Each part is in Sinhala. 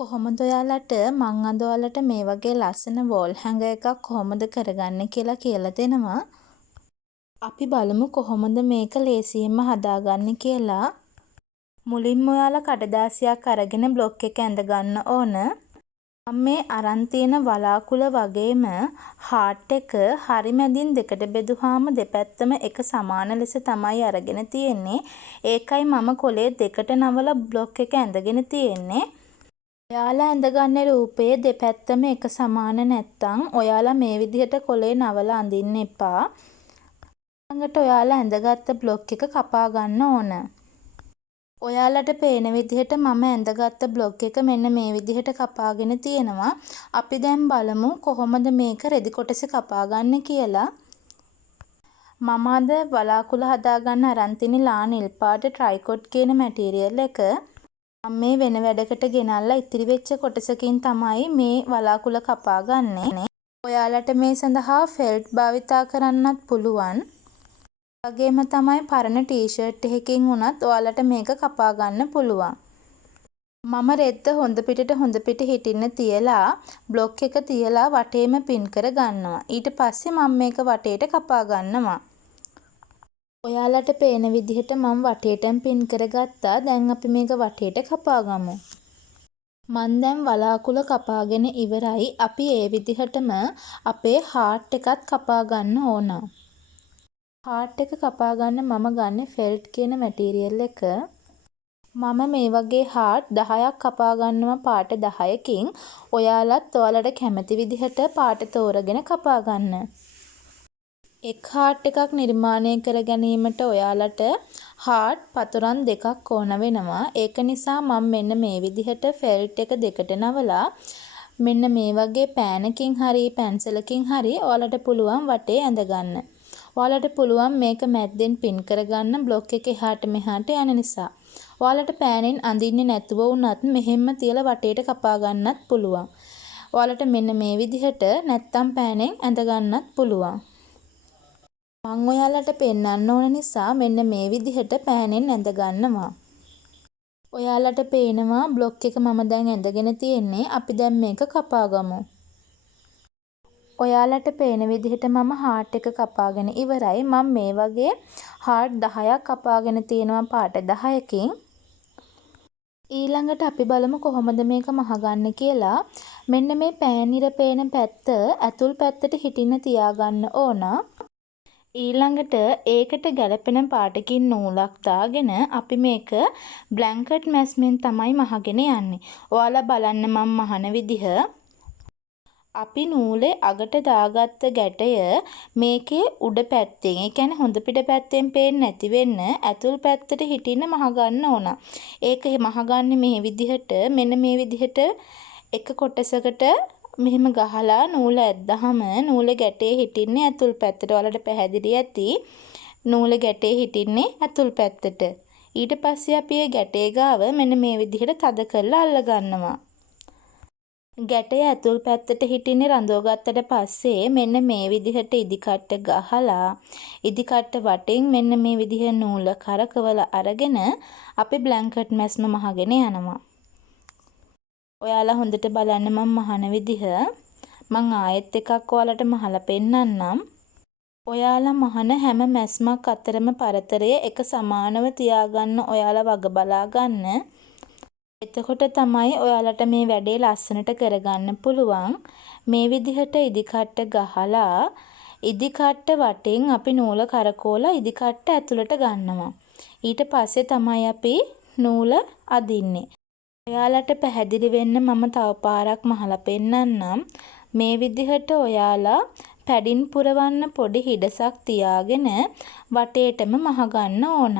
කොහොමද ඔයාලට මං අද ඔයාලට මේ වගේ ලස්සන වෝල් හැංගර් එකක් කොහොමද කරගන්නේ කියලා දෙනවා. අපි බලමු කොහොමද මේක ලේසියෙන්ම හදාගන්නේ කියලා. මුලින්ම ඔයාලා කඩදාසියක් අරගෙන බ්ලොක් එක ඇඳ ගන්න ඕන. මම මේ අරන් තියෙන වලාකුළ වගේම හાર્ට් එක හරි මැදින් දෙකට බෙදුවාම දෙපැත්තම එක සමාන ලෙස තමයි අරගෙන තියෙන්නේ. ඒකයි මම කොලේ දෙකට නවලා බ්ලොක් එක ඇඳගෙන තියෙන්නේ. ඔයාලා ඇඳගන්න රූපයේ දෙපැත්තම එක සමාන නැත්තම් ඔයාලා මේ විදිහට කොලේ නවලා අඳින්න එපා. ළඟට ඔයාලා ඇඳගත්ත බ්ලොක් එක කපා ගන්න ඕන. ඔයාලට පේන විදිහට මම ඇඳගත්ත බ්ලොක් එක මෙන්න මේ විදිහට කපාගෙන තියෙනවා. අපි දැන් බලමු කොහොමද මේක රෙදි කොටස කපා ගන්න කියලා. මම අද වලාකුළු හදාගන්න අරන් තියෙන ලා නිල් පාට ට්‍රයිකොඩ් කියන මැටීරියල් එක. මම මේ වෙන වැඩකට ගෙනල්ලා ඉතිරි වෙච්ච කොටසකින් තමයි මේ වලාකුළු කපා ගන්නෙ. ඔයාලට මේ සඳහා ෆෙල්ට් භාවිතා කරන්නත් පුළුවන්. වගේම තමයි පරණ ටී-ෂර්ට් එකකින් වුණත් ඔයාලට මේක කපා ගන්න පුළුවන්. මම රෙද්ද හොඳ පිට හිටින්න තියලා බ්ලොක් එක තියලා වටේම පින් කර ගන්නවා. ඊට පස්සේ මම මේක වටේට කපා ගන්නවා. ඔයාලට පේන විදිහට මම වටේටම පින් කරගත්තා. දැන් අපි මේක වටේට කපා ගමු. මම දැන් වලාකුළු කපාගෙන ඉවරයි. අපි ඒ විදිහටම අපේ හાર્ට් එකත් කපා ගන්න ඕන. හાર્ට් එක කපා ගන්න මම ගන්න ෆෙල්ට් කියන මැටීරියල් එක. මම මේ වගේ හાર્ට් 10ක් කපා ගන්නවා පාට 10කින්. ඔයාලත් ඔයාලට කැමති විදිහට පාට තෝරගෙන කපා ගන්න. එක් හાર્ට් එකක් නිර්මාණය කර ගැනීමට ඔයාලට හાર્ට් පතුරන් දෙකක් ඕන වෙනවා. ඒක නිසා මම මෙන්න මේ විදිහට ෆෙල්ට් එක දෙකට නවලා මෙන්න මේ වගේ පෑනකින් හරි පැන්සලකින් හරි ඔයාලට පුළුවන් වටේ ඇඳ ගන්න. ඔයාලට පුළුවන් මේක මැද්දෙන් පින් කරගන්න බ්ලොක් එක එහාට මෙහාට යන නිසා. ඔයාලට පෑනෙන් අඳින්නේ නැතුව වුණත් මෙහෙම තියලා වටේට කපා ගන්නත් පුළුවන්. ඔයාලට මෙන්න මේ විදිහට නැත්තම් පෑනෙන් ඇඳ ගන්නත් පුළුවන්. මම ඔයාලට පෙන්වන්න ඕන නිසා මෙන්න මේ විදිහට පෑනෙන් ඇඳ ගන්නවා. ඔයාලට පේනවා බ්ලොක් එක මම දැන් ඇඳගෙන තියෙන්නේ. අපි දැන් මේක කපා ගමු. ඔයාලට පේන විදිහට මම හાર્ට් එක කපාගෙන ඉවරයි. මම මේ වගේ හાર્ට් 10ක් කපාගෙන තියෙනවා පාට 10කින්. ඊළඟට අපි බලමු කොහොමද මේක මහගන්නේ කියලා. මෙන්න මේ පෑන් ඉර පේන පැත්ත ඇතුල් පැත්තට හිටින්න තියාගන්න ඕන. ඊළඟට ඒකට ගැලපෙන පාටකින් නූලක් දාගෙන අපි මේක බ්ලැන්කට් මැස්මෙන් තමයි මහගෙන යන්නේ. ඔයාලා බලන්න මම මහන විදිහ. අපි නූලේ අගට දාගත්ත ගැටය මේකේ උඩ පැත්තෙන්, ඒ කියන්නේ හොඳ පිට පැත්තෙන් පේන්නේ නැති වෙන්න ඇතුල් පැත්තට හිටින්න මහගන්න ඕන. ඒක මහගන්නේ මේ විදිහට, මෙන්න මේ විදිහට එක කොටසකට මෙහෙම ගහලා නූල ඇද්දාම නූලේ ගැටේ හිටින්නේ ඇතුල් පැත්තට. ඔයාලට පැහැදිලි ඇති. නූලේ ගැටේ හිටින්නේ ඇතුල් පැත්තට. ඊට පස්සේ අපි මේ ගැටේ ගාව මෙන්න මේ විදිහට තද කරලා අල්ල ගන්නවා. ගැටේ ඇතුල් පැත්තට හිටින්නේ රඳවගත්තට පස්සේ මෙන්න මේ විදිහට ඉදිකට්ට ගහලා ඉදිකට්ට වටින් මෙන්න මේ විදිහ නූල කරකවලා අරගෙන අපි බ්ලැන්කට් මැස්ම මහගෙන යනවා. ඔයාලා හොඳට බලන්න මම මහන විදිහ. මං ආයෙත් එකක් ඔයාලට මහලා පෙන්නන්නම්. ඔයාලා මහන හැම මැස්මක් අතරම පරතරය එක සමානව තියාගන්න ඔයාලා වග බලා ගන්න. එතකොට තමයි ඔයාලට මේ වැඩේ ලස්සනට කරගන්න පුළුවන්. මේ විදිහට ඉදිකට්ට ගහලා ඉදිකට්ට වටින් අපි නූල කරකෝලා ඉදිකට්ට ඇතුළට ගන්නවා. ඊට පස්සේ තමයි අපි නූල අදින්නේ. ඔයාලට පැහැදිලි වෙන්න මම තව පාරක් මහලා පෙන්නන්නම්. මේ විදිහට ඔයාලා පැඩින් පුරවන්න පොඩි හිඩසක් තියාගෙන වටේටම මහගන්න ඕන.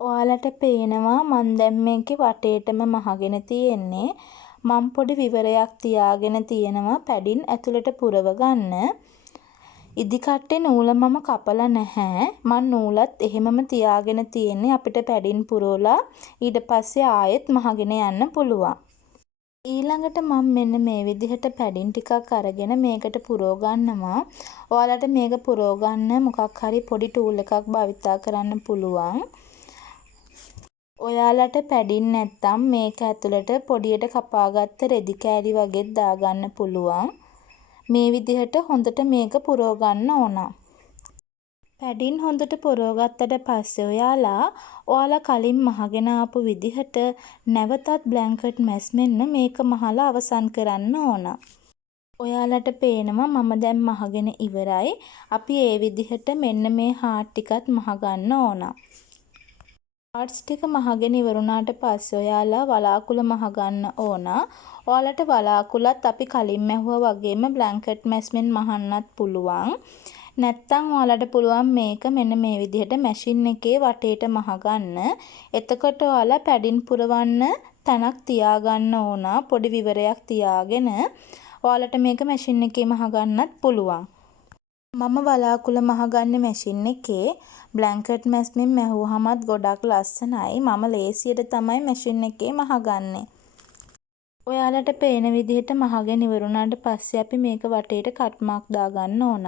ඔයාලට පේනවා මම දැන් මේකේ වටේටම මහගෙන තියෙන්නේ. මම පොඩි විවරයක් තියාගෙන තියෙනවා පැඩින් ඇතුළට පුරව ගන්න. ඉදි කට්ටේ නූල මම කපලා නැහැ. මං නූලත් එහෙමම තියාගෙන තියෙන්නේ අපිට පැඩින් පුරවලා ඊට පස්සේ ආයෙත් මහගෙන යන්න පුළුවන්. ඊළඟට මම මෙන්න මේ විදිහට පැඩින් ටිකක් අරගෙන මේකට පුරව ගන්නවා. ඔයාලට මේක පුරව ගන්න මොකක් හරි පොඩි ටූල් එකක් භාවිතා කරන්න පුළුවන්. ඔයාලට පැඩින් නැත්තම් මේක ඇතුළට පොඩියට කපාගත්ත රෙදි කෑලි වගේත් දාගන්න පුළුවන්. මේ විදිහට හොඳට මේක පුරව ගන්න ඕන. පැඩින් හොඳට පුරව ගත්තට පස්සේ ඔයාලා කලින් මහගෙන ආපු විදිහට නැවතත් බ්ලැන්කට් මැස්මෙන්න මේක මහලා අවසන් කරන්න ඕන. ඔයාලට පේනවා මම දැන් මහගෙන ඉවරයි. අපි ඒ විදිහට මෙන්න මේ හාට් ටිකත් මහගන්න ඕන. හාට්ස් ටික මහගෙන ඉවරුණාට පස්සේ ඔයාලා වලාකුළු මහගන්න ඕන. ඔයාලට වලාකුළත් අපි කලින් මැහුවා වගේම බ්ලැන්කට් මැස්මෙන් මහන්නත් පුළුවන්. නැත්තම් ඔයාලට පුළුවන් මේක මෙන්න මේ විදිහට මැෂින් එකේ වටේට මහගන්න. එතකොට ඔයාලා පැඩින් පුරවන්න තැනක් තියාගන්න ඕන. පොඩි විවරයක් තියාගෙන ඔයාලට මේක මැෂින් එකේ මහගන්නත් පුළුවන්. මම වලාකුළ මහගන්නේ මැෂින් එකේ. බ්ලැන්කට් මැස්මෙන් මැහුවහමත් ගොඩක් ලස්සනයි. මම ලේසියට තමයි මැෂින් එකේ මහගන්නේ. ඔයාලට පේන විදිහට මහගෙන ඉවරුණාට පස්සේ අපි මේක වටේට කට් මාක් දාගන්න ඕන.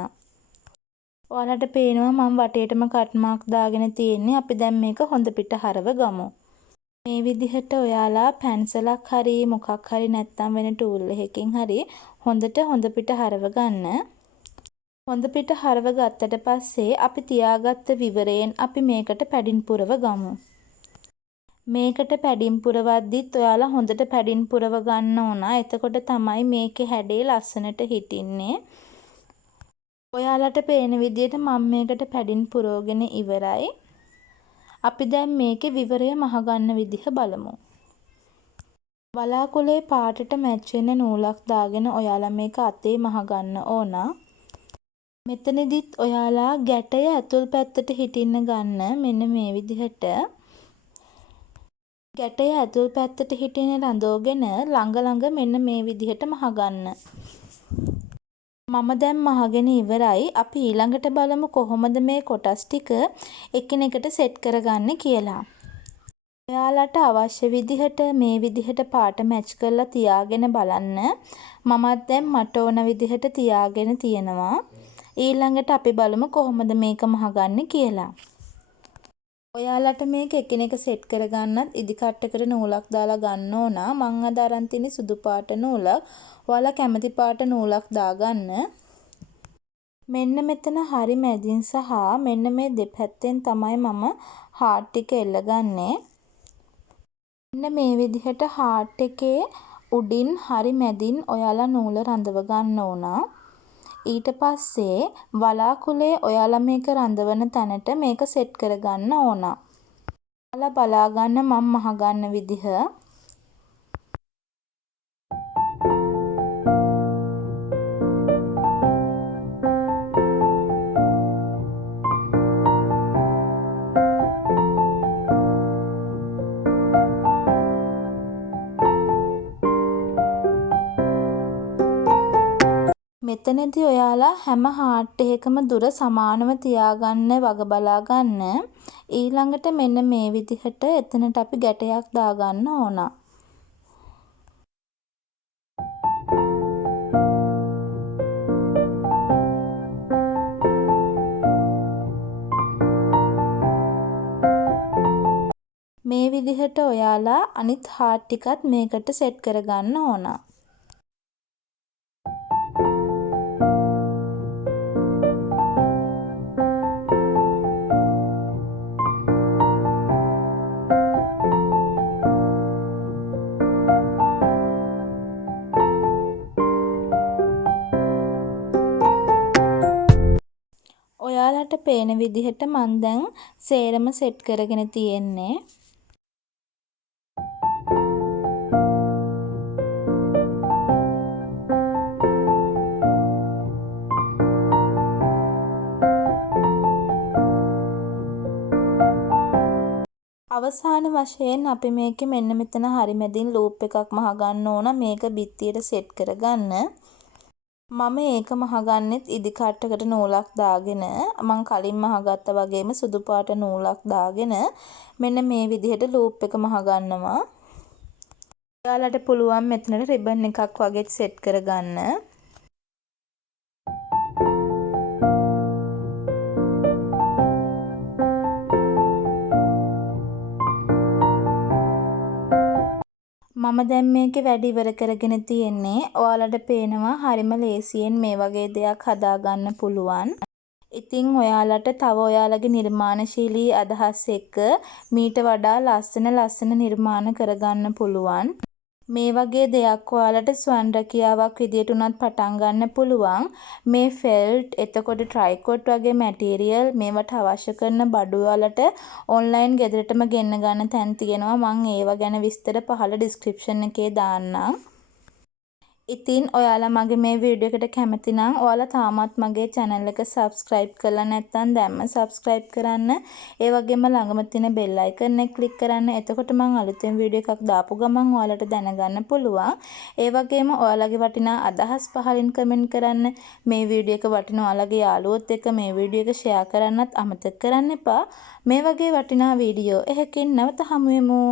ඔයාලට පේනවා මම වටේටම කට් මාක් දාගෙන තියෙන්නේ. අපි දැන් මේක හොඳ පිට හරව ගමු. මේ විදිහට ඔයාලා පැන්සලක් හරි මොකක් හරි නැත්තම් වෙන ටූල් එකකින් හරි හොඳ පිට හරව ගන්න. හොඳ පිට හරව ගත්තට පස්සේ අපි තියාගත්ත විවරයෙන් අපි මේකට පැඩින් පුරව ගමු. මේකට පැඩින් පුරවද්දිත් ඔයාලා හොඳට පැඩින් පුරව ගන්න ඕන. එතකොට තමයි මේකේ හැඩේ ලස්සනට හිටින්නේ. ඔයාලට පේන විදිහට මම මේකට පැඩින් පුරවගෙන ඉවරයි. අපි දැන් මේකේ විවරය මහගන්න විදිහ බලමු. වලාකුළේ පාටට මැච් වෙන නූලක් දාගෙන ඔයාලා මේක අතේ මහගන්න ඕන. මෙතනදිත් ඔයාලා ගැටය ඇතුල් පැත්තට හිටින්න ගන්න මෙන්න මේ විදිහට. ගැටය ඇතුල් පැත්තට හිටින්න රඳවගෙන ළඟ මෙන්න මේ විදිහට මහගන්න. මම දැන් මහගෙන ඉවරයි. අපි ඊළඟට බලමු කොහොමද මේ කොටස් ටික එකිනෙකට සෙට් කරගන්නේ කියලා. ඔයාලට අවශ්‍ය විදිහට මේ විදිහට පාට මැච් කරලා තියාගෙන බලන්න. මමත් දැන් මට ඕන විදිහට තියාගෙන තියෙනවා. ඊළඟට අපි බලමු කොහොමද මේක මහගන්නේ කියලා. ඔයාලට මේක එකිනෙක සෙට් කරගන්නත් ඉදි කට්ටකට නූලක් දාලා ගන්න ඕන. මං අද අරන් තින්නේ සුදු පාට නූලක්. ඔයාලා කැමති පාට නූලක් දාගන්න. මෙන්න මෙතන හරි මැදින් සහ මෙන්න මේ දෙපැත්තෙන් තමයි මම හාට් ටික එල්ලගන්නේ. මෙන්න මේ විදිහට හාට් එකේ උඩින් හරි මැදින් ඔයාලා නූල රඳව ගන්න ඕන. ඊට පස්සේ වලාකුළේ ඔයාලා මේක රඳවන තැනට මේක සෙට් කරගන්න ඕන. ඔයාලා බලා ගන්න මම මහගන්න විදිහ. මෙතනදී ඔයාලා හැම හාට් එකකම දුර සමානව තියාගන්න වග බලා ගන්න. ඊළඟට මෙන්න මේ විදිහට එතනට අපි ගැටයක් දාගන්න ඕන. මේ විදිහට ඔයාලා අනිත් හාට් ටිකත් මේකට සෙට් කරගන්න ඕන. ඔයාලට පේන විදිහට මම දැන් සේරම සෙට් කරගෙන තියෙන්නේ. අවසාන වශයෙන් අපි මේකේ මෙන්න මෙතන හරි මැදින් ලූප් එකක් මහගන්න ඕන මේක බිත්තියට සෙට් කරගන්න. මම ඒක මහගන්නෙත් ඉදි කට්ටකට නූලක් දාගෙන මං කලින් මහගත්තා වගේම සුදු පාට නූලක් දාගෙන මෙන්න මේ විදිහට ලූප් එක මහගන්නවා. ඔයාලට පුළුවන් මෙතනට රිබන් එකක් වගේ සෙට් කරගන්න. මම දැන් මේකේ වැඩ ඉවර කරගෙන තියෙන්නේ. ඔයාලට පේනවා හරිම ලේසියෙන් මේ වගේ දෙයක් හදාගන්න පුළුවන්. ඉතින් ඔයාලට තව ඔයාලගේ නිර්මාණශීලී අදහස් එක්ක මීට වඩා ලස්සන නිර්මාණ කරගන්න පුළුවන්. මේ වගේ දෙයක් ඔයාලට ස්වන් රැකියාවක් විදියට උනත් පටන් ගන්න පුළුවන්. මේ ෆෙල්ට්, එතකොට ට්‍රයිකොට් වගේ මැටීරියල් මේවට අවශ්‍ය කරන බඩු ඔයාලට ඔන්ලයින් ගෙදරටම ගෙන්න ගන්න තැන් තියෙනවා. මම ඒව ගැන විස්තර පහළ ඩිස්ක්‍රිප්ෂන් එකේ දාන්නම්. ඉතින් ඔයාලා මගේ මේ වීඩියෝ එකට කැමති නම් ඔයාලා තාමත් මගේ channel එක subscribe කරලා නැත්නම් දැන්ම subscribe කරන්න. ඒ වගේම ළඟම තියෙන bell icon එක click කරන්න. එතකොට මම අලුතෙන් වීඩියෝ එකක් දාපු ගමන් ඔයාලට දැනගන්න පුළුවන්. ඒ වගේම ඔයාලගේ වටිනා අදහස් පහලින් කමෙන්ට් කරන්න. මේ වීඩියෝ එක වටිනා ඔයාලගේ යාළුවොත් එක්ක මේ වීඩියෝ එක share කරන්නත් අමතක කරන්න එපා. මේ වගේ වටිනා වීඩියෝ එකකින් නැවත හමු වෙමු.